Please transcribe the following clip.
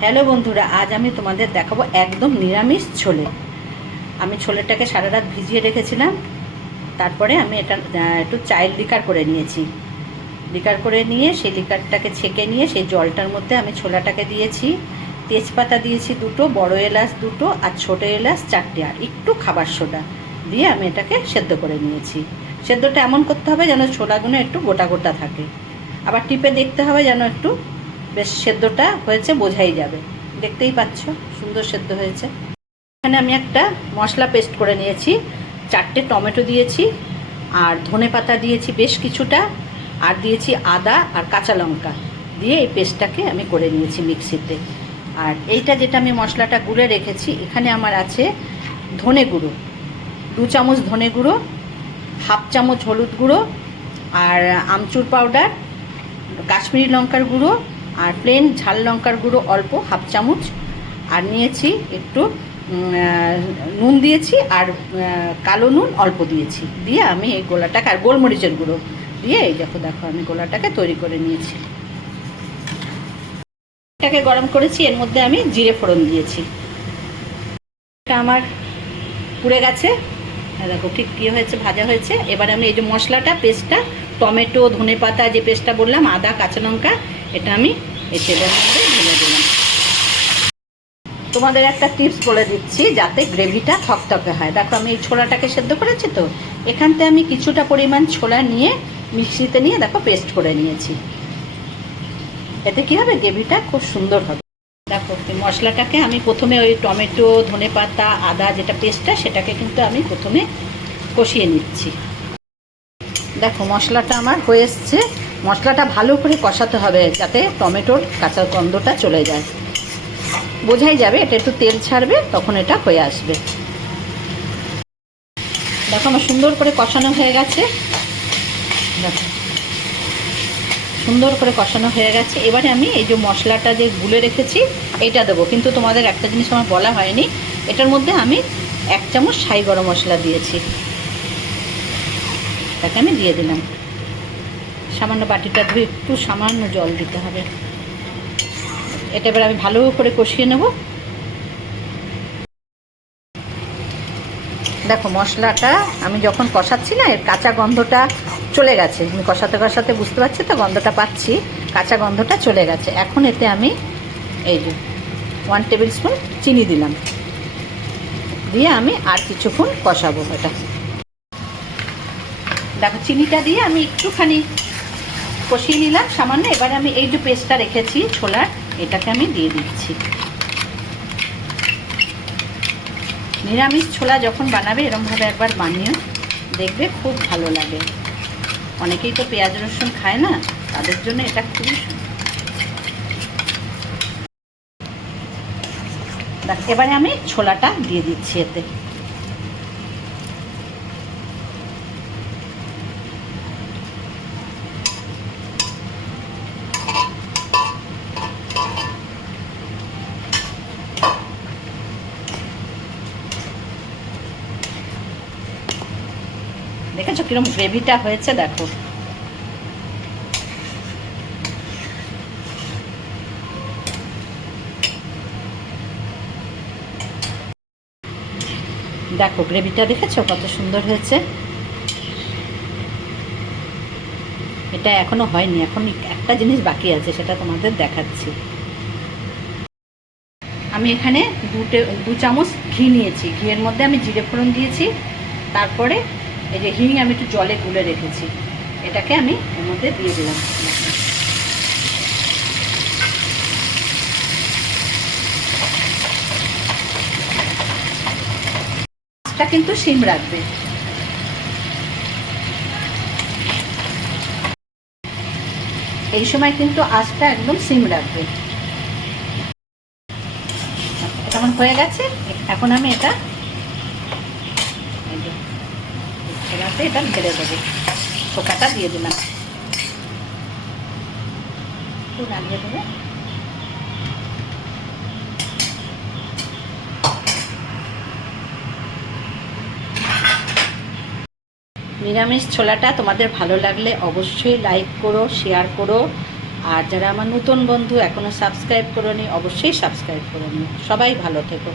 Hello বন্ধুরা, আজ আমি তোমাদের দেখাবো একদম নিরামিষ ছোলে। আমি ছোলেটাকে সারা রাত ভিজিয়ে রেখেছিলাম। তারপরে আমি এটা একটু চাইল্ড লিকার করে নিয়েছি। লিকার করে নিয়ে সেই লিকারটাকে ছেঁকে নিয়ে সেই জলটার মধ্যে আমি ছোলাটাকে দিয়েছি। তেজপাতা দিয়েছি দুটো, বড় এলাচ দুটো আর ছোটো এলাচ চারটে আর একটু খাবার সোডা দিয়ে আমি এটাকে সেদ্ধ করে নিয়েছি। সেদ্ধটা এমন করতে হবে যেন ছোলাগুলো একটু গোটা গোটা থাকে। আবার টিপে দেখতে হবে যেন একটু বেশ সেদ্ধটা হয়েছে, বোঝাই যাবে। দেখতেই পাচ্ছ, সুন্দর সেদ্ধ হয়েছে। এখানে আমি একটা মশলা পেস্ট করে নিয়েছি, চারটে টমেটো দিয়েছি, আর ধনে পাতা দিয়েছি বেশ কিছুটা, আর দিয়েছি আদা আর কাঁচা লঙ্কা। দিয়ে এই পেস্টটাকে আমি করে নিয়েছি মিক্সিতে। আর এইটা যেটা আমি মশলাটা গুঁড়ে রেখেছি, এখানে আমার আছে ধনে গুঁড়ো। দু চামচ ধনে গুঁড়ো, হাফ চামচ হলুদ গুঁড়ো, আর আমচুর পাউডার, কাশ্মীরি লঙ্কার গুঁড়ো আর প্লেন ঝাল লঙ্কার গুঁড়ো অল্প হাফ চামচ। আর নিয়েছি একটু নুন দিয়েছি আর কালো নুন অল্প দিয়েছি। দিয়ে আমি এই গোলাটাকে আর গোলমরিচের গুঁড়ো দিয়ে এই দেখো দেখো, আমি গোলাটাকে তৈরি করে নিয়েছি। এটাকে গরম করেছি, এর মধ্যে আমি জিরে ফোড়ন দিয়েছি। এটা আমার পুড়ে গেছে। আর দেখো ঠিক কী হয়েছে, ভাজা হয়েছে। এবার আমি এই যে মশলাটা, পেস্টটা, টমেটো ধনে পাতা যে পেস্টটা বললাম, আদা, কাঁচা লঙ্কা, এটা আমি মধ্যে তোমাদের একটা টিপস বলে দিচ্ছি, যাতে গ্রেভিটা থকথকে হয়। দেখো, আমি এই ছোলাটাকে সেদ্ধ করেছি তো। এখানতে আমি কিছুটা পরিমাণ ছোলা নিয়ে মিক্সিতে নিয়ে, দেখো পেস্ট করে নিয়েছি। এতে কি হবে? গ্রেভিটা খুব সুন্দর হবে। দেখো মশলাটাকে আমি প্রথমে ওই টমেটো, ধনে পাতা, আদা যেটা পেস্টটা সেটাকে কিন্তু আমি প্রথমে কষিয়ে নিচ্ছি। দেখো, মশলাটা আমার হয়ে এসছে। মশলাটা ভালো করে কষাতে হবে যাতে টমেটোর কাঁচা গন্ধটা চলে যায়। বোঝাই যাবে, এটা একটু তেল ছাড়বে, তখন এটা হয়ে আসবে। দেখো আমার সুন্দর করে কষানো হয়ে গেছে। দেখো। সুন্দর করে কষানো হয়ে গেছে। এবারে আমি এই যে মশলাটা যে গুলে রেখেছি এটা দেবো। কিন্তু তোমাদের একটা জিনিস আমার বলা হয়নি, এটার মধ্যে আমি এক চামচ সাই গরম মশলা দিয়েছি। তাকে আমি দিয়ে দিলাম। সামান্য বাটিটা ধুয়ে একটু সামান্য জল দিতে হবে। এটা এবার আমি ভালো করে কষিয়ে নেব। দেখো মশলাটা আমি যখন কষাচ্ছি না, এর কাঁচা গন্ধটা চলে গেছে। আমি কষাতে কষাতে বুঝতে পারছি তো, গন্ধটা পাচ্ছি। কাঁচা গন্ধটা চলে গেছে। এখন এতে আমি এই যে ওয়ান টেবিল স্পুন চিনি দিলাম। দিয়ে আমি আর কিছুক্ষণ কষাবো এটা। দেখো, চিনিটা দিয়ে আমি একটুখানি কষিয়ে নিলাম, সামান্য এবার আমি এই যে পেস্টটা রেখেছি ছোলার, এটাকে আমি দিয়ে দিচ্ছি। নিরামিষ ছোলা যখন বানাবে, এরমভাবে একবার বানিয়ে দেখবে খুব ভালো লাগে। অনেকেই তো পেঁয়াজ, রসুন খায় না, তাদের জন্য এটা খুবই এবারে আমি ছোলাটা দিয়ে দিচ্ছি এতে। দেখেছ কিরম গ্রেভিটা হয়েছে, দেখো। দেখো, গ্রেভিটা দেখেছ কত সুন্দর হয়েছে? এটা এখনও হয়নি, এখন একটা জিনিস বাকি আছে, সেটা তোমাদের দেখাচ্ছি। আমি এখানে দুটে, দু চামচ ঘি নিয়েছি। ঘিয়ের মধ্যে আমি জিরে ফোড়ন দিয়েছি, তারপরে এই যে হিং আমি একটু জলে গুলে রেখেছি। এটাকে আমি এর মধ্যে দিয়ে দিলাম। এটা কিন্তু সিম রাখবে। এই সময় কিন্তু আঁচটা একদম সিম রাখবে। এটা আমার হয়ে গেছে? এখন আমি এটা এই যে, এটাতে এটা ঢেলে দেবো। পোকাটা দিয়ে দিলাম। একটু নিরামিষ ছোলাটা তোমাদের ভালো লাগলে অবশ্যই লাইক করো, শেয়ার করো। আর যারা আমার নতুন বন্ধু এখনও সাবস্ক্রাইব করোনি, অবশ্যই সাবস্ক্রাইব করে। নিও সবাই ভালো থেকো।